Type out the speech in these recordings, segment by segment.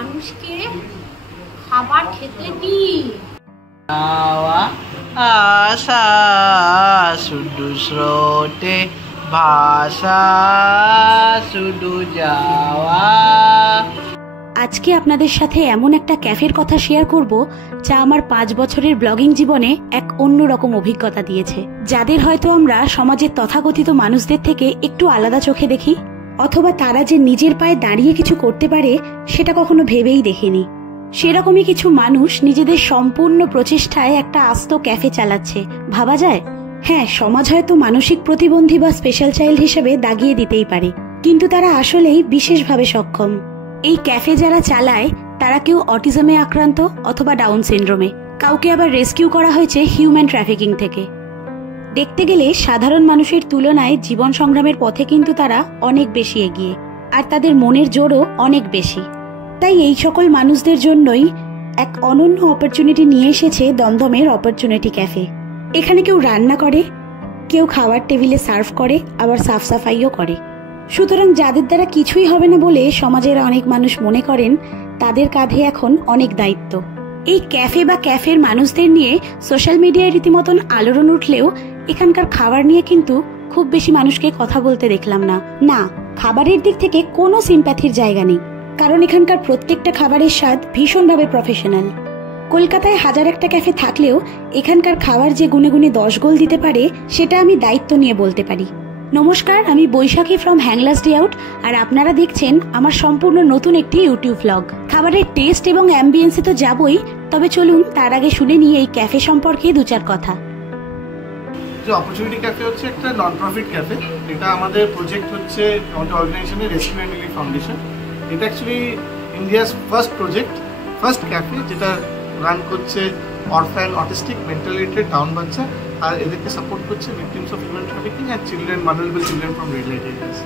মানুষকে খাবার খেতে দিই। আশা শুধু স্রোতে ভাষা শুধু যাওয়া। আজকে আপনাদের সাথে এমন একটা ক্যাফের কথা শেয়ার করব যা আমার 5 বছরের ব্লগিং জীবনে এক অন্যরকম অভিজ্ঞতা দিয়েছে। যাদের হয়তো আমরা সমাজের তথাকথিত মানুষদের থেকে একটু আলাদা চোখে দেখি, অথবা তারা যে নিজের পায়ে দাঁড়িয়ে কিছু করতে পারে সেটা কখনো ভেবেই দেখিনি, সেরকমই কিছু মানুষ নিজেদের সম্পূর্ণ প্রচেষ্টায় একটা আস্ত ক্যাফে চালাচ্ছে। ভাবা যায়, হ্যাঁ, সমাজ হয়তো মানসিক প্রতিবন্ধী বা স্পেশাল চাইল্ড হিসেবে দাগিয়ে দিতেই পারে, কিন্তু তারা আসলেই বিশেষভাবে সক্ষম। এই ক্যাফে যারা চালায় তারা কেউ অটিজমে আক্রান্ত অথবা ডাউন সিনড্রোমে, কাউকে আবার রেস্কিউ করা হয়েছে হিউম্যান ট্রাফিকিং থেকে। দেখতে গেলে সাধারণ মানুষের তুলনায় জীবন সংগ্রামের পথে কিন্তু তারা অনেক বেশি এগিয়ে, আর তাদের মনের জোরও অনেক বেশি। তাই এই সকল মানুষদের জন্যই এক অনন্য অপরচুনিটি নিয়ে এসেছে দমদমের অপরচুনিটি ক্যাফে। এখানে কেউ রান্না করে, কেউ খাবার টেবিলে সার্ভ করে, আবার সাফ সাফাইও করে। সুতরাং যাদের দ্বারা কিছুই হবে না বলে সমাজের অনেক মানুষ মনে করেন, তাদের কাঁধে এখন অনেক দায়িত্ব। এই ক্যাফে বা ক্যাফের মানুষদের নিয়ে সোশ্যাল মিডিয়ায় রীতিমতন আলোড়ন উঠলেও এখানকার খাবার নিয়ে কিন্তু খুব বেশি মানুষকে কথা বলতে দেখলাম না। না, খাবারের দিক থেকে কোনো সিম্প্যাথির জায়গা নেই, কারণ এখানকার প্রত্যেকটা খাবারের স্বাদ ভীষণভাবে প্রফেশনাল। কলকাতায় হাজার একটা ক্যাফে থাকলেও এখানকার খাবার যে গুনে গুনে 10 গোল দিতে পারে সেটা আমি দায়িত্ব নিয়ে বলতে পারি। নমস্কার, আমি বৈশাখী ফ্রম হ্যাংলাস ডে আউট, আর আপনারা দেখছেন আমার সম্পূর্ণ নতুন একটি ইউটিউব ব্লগ। খাবারের টেস্ট এবং অ্যাম্বিয়েন্সে তো যাবই, তবে চলুন তার আগে শুনে নিই এই ক্যাফে সম্পর্কে 2-4 কথা। যে অপরচুনিটি ক্যাফে হচ্ছে একটা নন প্রফিট ক্যাফে। এটা আমাদের প্রজেক্ট হচ্ছে আমাদের অর্গানাইজেশনের রেস্কিউ অ্যান্ড রিলিফ ফাউন্ডেশন। এটা actually India's first project, first cafe যেটা রান করছে অরফ্যান, অটিস্টিক, মেন্টাল রিলেটেড টাউন বাচ্চা, আর এদেরকে সাপোর্ট করছে victims of human trafficking and children, মাদারেবল children from red light areas.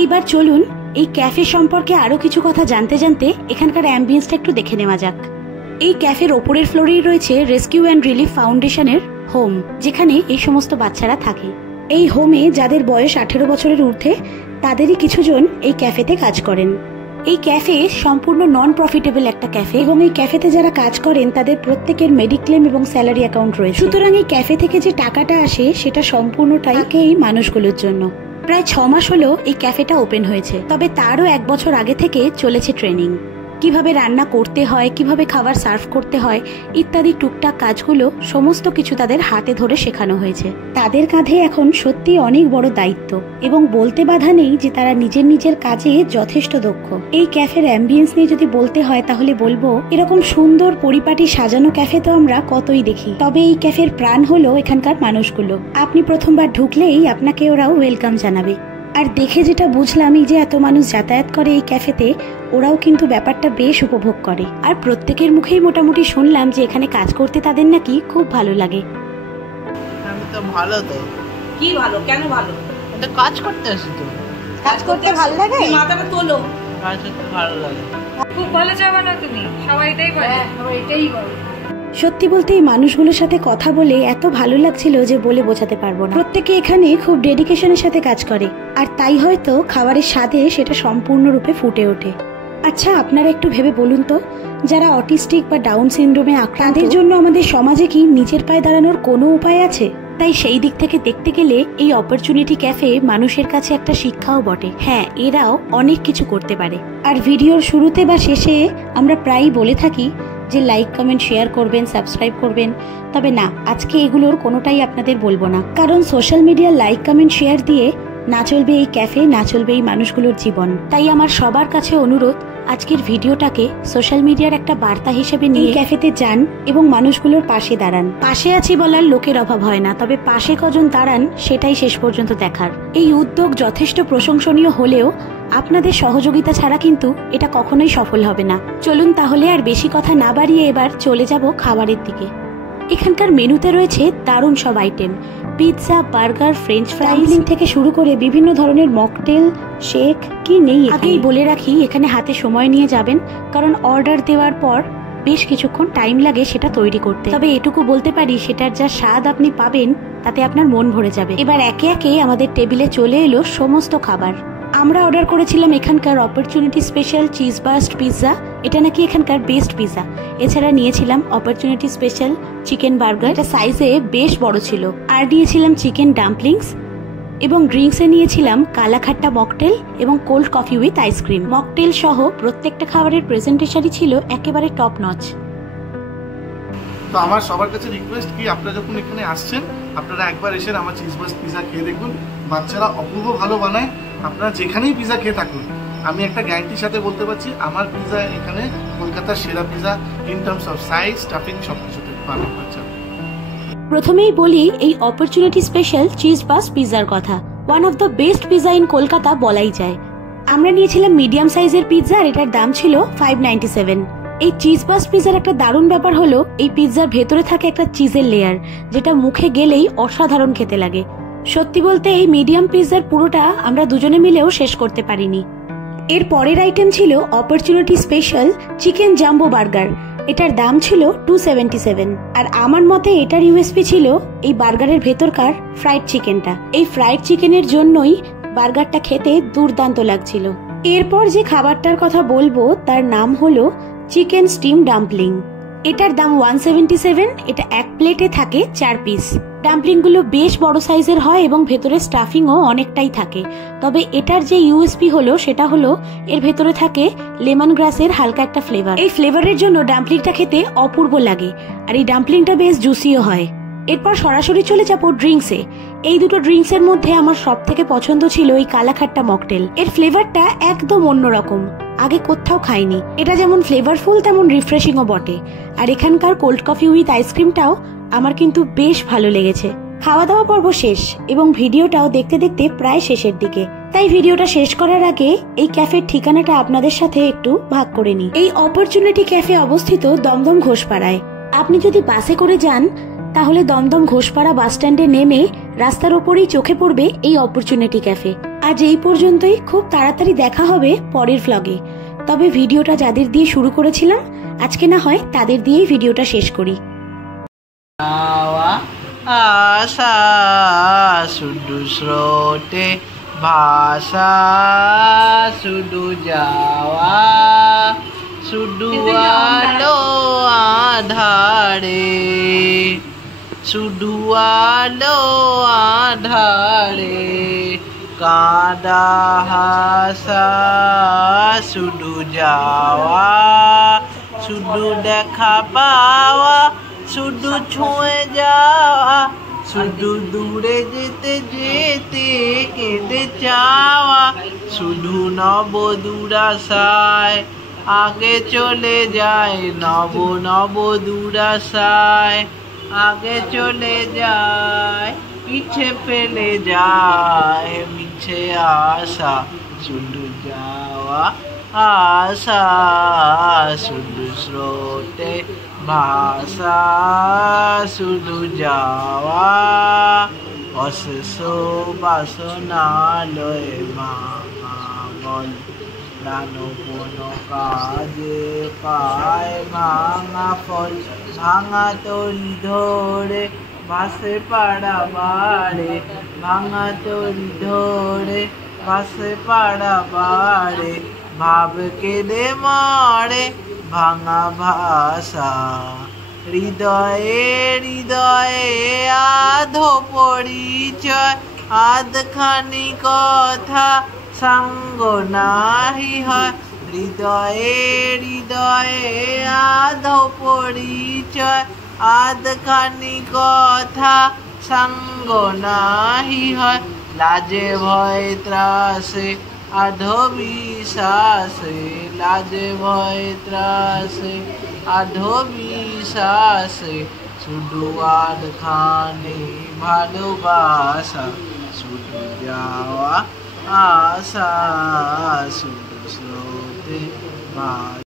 এইবার চলুন এই ক্যাফে সম্পর্কে আরো কিছু কথা জানতে জানতে এখানকার অ্যাম্বিয়েন্সটা একটু দেখে নেওয়া যাক। এই ক্যাফের ওপরের ফ্লোরেই রয়েছে রেস্কিউ অ্যান্ড রিলিফ ফাউন্ডেশনের হোম, যেখানে এই সমস্ত বাচ্চারা থাকে। এই হোমে যাদের বয়স 18 বছরের ঊর্ধ্বে তাদেরই কিছুজন এই ক্যাফেতে কাজ করেন। এই ক্যাফে সম্পূর্ণ নন প্রফিটেবল একটা ক্যাফে, এবং এই ক্যাফেতে যারা কাজ করেন তাদের প্রত্যেকের মেডিক্লেম এবং স্যালারি অ্যাকাউন্ট রয়েছে। সুতরাং এই ক্যাফে থেকে যে টাকাটা আসে সেটা সম্পূর্ণটাই এই মানুষগুলোর জন্য। প্রায় 6 মাস হলো এই ক্যাফেটা ওপেন হয়েছে, তবে তারও 1 বছর আগে থেকে চলেছে ট্রেনিং। কিভাবে রান্না করতে হয়, কিভাবে খাবার সার্ভ করতে হয় ইত্যাদি টুকটাক কাজগুলো সমস্ত কিছু তাদের হাতে ধরে শেখানো হয়েছে। তাদের কাঁধে এখন সত্যি অনেক বড় দায়িত্ব, এবং বলতে বাধা নেই যে তারা নিজের কাজে যথেষ্ট দক্ষ। এই ক্যাফের অ্যাম্বিয়েন্স নিয়ে যদি বলতে হয় তাহলে বলবো, এরকম সুন্দর পরিপাটি সাজানো ক্যাফে তো আমরা কতই দেখি, তবে এই ক্যাফের প্রাণ হলো এখানকার মানুষগুলো। আপনি প্রথমবার ঢুকলেই আপনাকে ওরাও ওয়েলকাম জানাবে। আর দেখে যেটা বুঝলাম, এই যে এত মানুষ যাতায়াত করে এই ক্যাফেতে, ওরাও কিন্তু ব্যাপারটা বেশ উপভোগ করে। আর প্রত্যেকের মুখেই মোটামুটি শুনলাম যে এখানে কাজ করতে তাদের নাকি খুব ভালো লাগে। আমি তো ভালো। তো কি ভালো? কেন ভালো? তো কাজ করতে আসি, তো কাজ করতে ভালো লাগে। মাথাটা তোলো। কাজ করতে ভালো লাগে। খুব ভালো চাও না তুমি? সবাই এটাই বলে। সবাই এটাই বলে। সত্যি বলতে এই মানুষগুলোর সাথে কথা বলে এত ভালো লাগছিল যে বলে বোঝাতে পারবো না। প্রত্যেকে এখানে খুব ডেডিকেশনের সাথে কাজ করে, আর তাই হয়তো খাবারের স্বাদে সেটা সম্পূর্ণরূপে ফুটে ওঠে। আচ্ছা, আপনারা একটু ভেবে বলুন তো, যারা অটিস্টিক বা ডাউন সিনড্রোমে আক্রান্তের জন্য আমাদের সমাজে কি নিজের পায়ে দাঁড়ানোর কোনো উপায় আছে? তাই সেই দিক থেকে দেখতে গেলে এই অপরচুনিটি ক্যাফে মানুষের কাছে একটা শিক্ষাও বটে। হ্যাঁ, এরাও অনেক কিছু করতে পারে। আর ভিডিওর শুরুতে বা শেষে আমরা প্রায়ই বলে থাকি যে লাইক, কমেন্ট, শেয়ার করবেন, সাবস্ক্রাইব করবেন, তবে না, আজকে এগুলোর কোনোটাই আপনাদের বলবো না, কারণ সোশ্যাল মিডিয়ার লাইক, কমেন্ট, শেয়ার দিয়ে না চলবে এই ক্যাফে, না চলবে এই মানুষগুলোর জীবন। তাই আমার সবার কাছে অনুরোধ, আজকের ভিডিওটাকে সোশ্যাল মিডিয়ার একটা বার্তা হিসেবে নিয়ে ক্যাফেতে যান এবং মানুষগুলোর পাশে দাঁড়ান। পাশে আছি বলার লোকের অভাব হয় না, তবে পাশে কজন দাঁড়ান সেটাই শেষ পর্যন্ত দেখার। এই উদ্যোগ যথেষ্ট প্রশংসনীয় হলেও আপনাদের সহযোগিতা ছাড়া কিন্তু এটা কখনোই সফল হবে না। চলুন তাহলে আর বেশি কথা না বাড়িয়ে এবার চলে যাব খাবারের দিকে। এখানকার মেনুতে রয়েছে দারুণ সব আইটেম, পিৎজা, বার্গার, ফ্রেঞ্চ ফ্রাইজ থেকে শুরু করে বিভিন্ন ধরনের মকটেল, শেক, কি নেই। আগেই বলে রাখি, এখানে হাতে সময় নিয়ে যাবেন, কারণ অর্ডার দেওয়ার পর বেশ কিছুক্ষণ টাইম লাগে সেটা তৈরি করতে। তবে এটুকু বলতে পারি, সেটার যা স্বাদ আপনি পাবেন তাতে আপনার মন ভরে যাবে। এবার একে একে আমাদের টেবিলে চলে এলো সমস্ত খাবার। আমরা অর্ডার করেছিলাম এখানকার opportunity special cheese burst pizza. এটা নাকি এখানকার বেস্ট পিৎজা। এছাড়া নিয়েছিলাম অপরচুনিটি স্পেশাল চিকেন বার্গার, এটা সাইজে বেশ বড় ছিল। আর নিয়েছিলাম চিকেন ডাম্পলিংস এবং ড্রিঙ্কসে নিয়েছিলাম কালাখাট্টা মকটেল এবং cold coffee with ice cream. Mocktail সহ প্রত্যেকটা খাবারের প্রেজেন্টেশনই ছিল একেবারে টপ নচ। তো আমার সবার কাছে রিকোয়েস্ট কি, আপনারা যখন এখানে আসছেন আপনারা একবার এসে আমার চিজ বাস্ট পিৎজা খেয়ে দেখুন। বাচ্চারা অপূর্ব ভালো বানায়। আপনারা যেখানেই পিৎজা খেয়ে থাকুন, আমি একটা গ্যারান্টির সাথে বলতে পারছি আমার পিৎজা এখানে কলকাতার সেরা pizza in terms of size, stuffing সবকিছুতে বানানো হচ্ছে। প্রথমেই বলি এই অপরচুনিটি স্পেশাল চিজ বাস্ট পিৎজার কথা। One of the best pizza in Kolkata বলাই যায়। আমরা নিয়েছিলাম মিডিয়াম সাইজের পিৎজা আর এটার দাম ছিল 597। এই চিজ বাস্ট পিৎজার একটা দারুণ ব্যাপার হলো এই পিৎজার ভেতরে থাকে একটা চিজের লেয়ার, যেটা মুখে গেলেই অসাধারণ খেতে লাগে। সত্যি বলতে এই মিডিয়াম পিৎজার পুরোটা আমরা দুজনে মিলেও শেষ করতে পারিনি। এর পরের আইটেম ছিল opportunity special chicken jumbo burger. এটার দাম ছিল 277। আর আমার মতে এটার ইউএসপি ছিল এই বার্গারের ভেতরকার ফ্রাইড চিকেনটা। এই ফ্রাইড চিকেনের জন্যই বার্গারটা খেতে দুর্দান্ত লাগছিল। এরপর যে খাবারটার কথা বলবো তার নাম হলো চিকেন স্টিম ডাম্পলিং। এটার দাম 177। এটা এক প্লেটে থাকে 4 পিস। ডাম্পলিং গুলো বেশ বড় সাইজের হয় এবং ভেতরে স্টাফিংও অনেকটাই থাকে। তবে এটার যে ইউএসপি হলো সেটা হলো এর ভেতরে থাকে লেমন গ্রাসের হালকা একটা ফ্লেভার। এই ফ্লেভারের জন্য ডাম্পলিংটা খেতে অপূর্ব লাগে আর এই ডাম্পলিংটা বেশ জুসিও হয়। এরপর সরাসরি চলে যাবো ড্রিঙ্কসে। এই দুটো ড্রিঙ্কসের মধ্যে আমার সব থেকে পছন্দ ছিল এই কালাখাট্টা মকটেল। এর ফ্লেভারটা একদম অন্যরকম, আগে কোথাও খাইনি। এটা যেমন ফ্লেভারফুল তেমন রিফ্রেশিংও বটে। আর এখানকার কোল্ড কফি উইথ আইসক্রিমটাও আমার কিন্তু বেশ ভালো লেগেছে। খাওয়া দাওয়া পর্ব শেষ এবং ভিডিওটাও দেখতে দেখতে প্রায় শেষের দিকে। তাই ভিডিওটা শেষ করার আগে এই ক্যাফের ঠিকানাটা আপনাদের সাথে একটু ভাগ করে নিই। এই অপরচুনিটি ক্যাফে অবস্থিত দমদম ঘোষপাড়ায়। আপনি যদি বাসে করে যান তাহলে দমদম ঘোষপাড়া বাস স্ট্যান্ডে নেমে রাস্তার ওপরেই চোখে পড়বে এই অপরচুনিটি ক্যাফে। আজ এই পর্যন্তই। খুব তাড়াতাড়ি দেখা হবে পরের ভ্লগে। তবে ভিডিওটা যাদের দিয়ে শুরু করেছিলাম আজকে না হয় তাদের দিয়েই ভিডিওটা শেষ করি। আশা শুধু স্রোতে ভাষা, শুধু যাওয়া, শুধু আলো আধারে, শুধু আলো আধারে, কাঁদা হাসা, শুধু যাওয়া, শুধু দেখা পাওয়া, শুধু ছুঁয়ে যাওয়া, শুধু দূরে যেতে যেতে কেঁদে চাওয়া, শুধু নব দুরাশায় আগে চলে যায়, নব নব দুরাশায় আগে চলে যায়, পিছে ফেলে যায় মিছে আশা, শুধু যাওয়া আশা, শুধু স্রোতে ভাষা, শুধু যাওয়া, অশেষ বাসনালয়ে মহাবল, প্রাণ কোনো কাজে পায় ভাঙা ফল, ভাঙা তরি ধরে বাসে পাড়া বাড়ে, ভাঙা তরি ধরে বাসে পাড়া বাড়ে, ভাব কেঁদে মারে ভাঙা ভাষা, হৃদয়ে হৃদয়ে আধো পরিচয়, আধখানি কথা সঙ্গ নাহি হয়, হৃদয়ে হৃদয়ে আধো পরিচয়, আধখানি কথা সঙ্গ নাহি হয়, লাজে ভয় ত্রাসে আধো বিশ্বাসে, লাজে ভয় ত্রাসে আধো বিশ্বাসে, শুধু আধখানি ভালোবাসা, শুধু যাওয়া আশা, শুধু স্রোতে